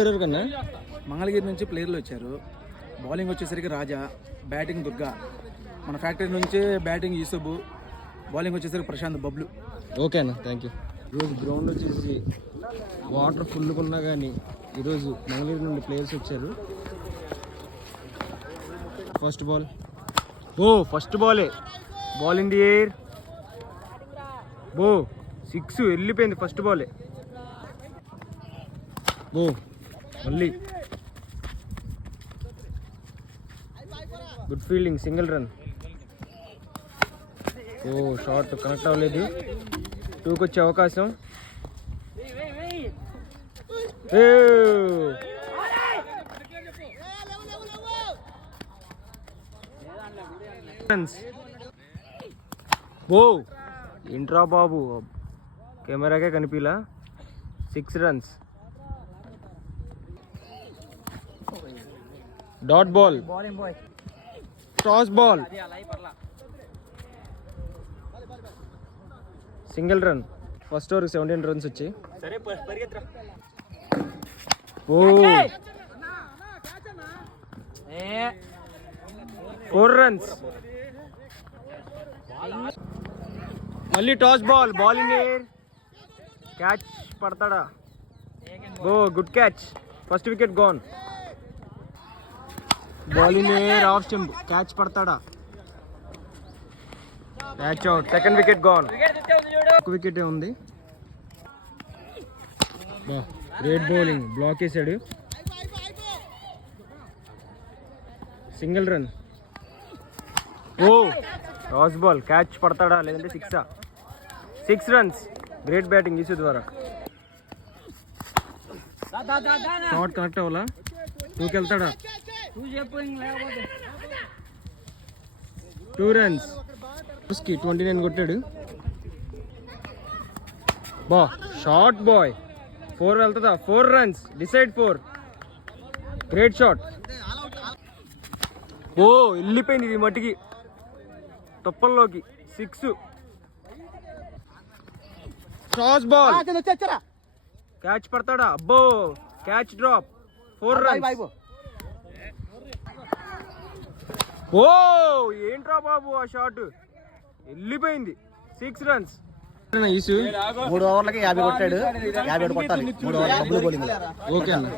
ఎవరు కన్నా మంగళగిరి నుంచి ప్లేయర్లు వచ్చారు. బౌలింగ్ వచ్చేసరికి రాజా, బ్యాటింగ్ దుర్గా, మన ఫ్యాక్టరీ నుంచి బ్యాటింగ్ యూసఫ్, బౌలింగ్ వచ్చేసరికి ప్రశాంత్ బబ్లు. ఓకే అన్న, థ్యాంక్ యూ. ఈరోజు గ్రౌండ్ వచ్చేసి వాటర్ ఫుల్గా ఉన్నా కానీ ఈరోజు మంగళగిరి నుండి ప్లేయర్స్ వచ్చారు. ఫస్ట్ బాల్, ఫస్ట్ బాలే బాల్ ఇన్ ది ఎయిర్, 6 వెళ్ళిపోయింది ఫస్ట్ బాలే. మళ్ళీ good fielding, single run. Short connect అవ్వలేదు. 2కి వచ్చే అవకాశం. ఏంట్రా బాబు, కెమెరాకే కనిపిలా. 6 runs. Dot ball, toss ball, single run. First ఓవర్కి 17 runs వచ్చాయి. 4 runs. మళ్ళీ toss ball, ball in air, catch పడతాడా? Good catch, first wicket gone. Ball in air, off stump, catch పడతాడా? Catch out, second wicket gone. ఒక వికెటే ఉంది. Great bowling, block వేసాడు. Single run. Toss ball, catch పడతాడా లేదంటే 6 runs. Great batting ఈసు ద్వారా. Short connect అవ్వాలా? 2కి వెళ్తాడా? 2 runs. 29 కొట్టాడు. షార్ట్ బాయ్, 4 వెళ్తుందా? 4 runs, డిసైడ్ 4. Great shot. వెళ్ళిపోయింది ఇది మట్టికి, తొప్పల్లోకి. 6. టాస్ బాల్, క్యాచ్ పడతాడా? Catch drop. 4 runs. ఏంట్రా బాబు ఆ షాట్, వెళ్ళిపోయింది. 6 runs. 3 ఓవర్లకి 50 కొట్టాడు. 50 కొట్టాలి. 3 ఓవర్ల బౌలింగ్. ఓకే అన్న.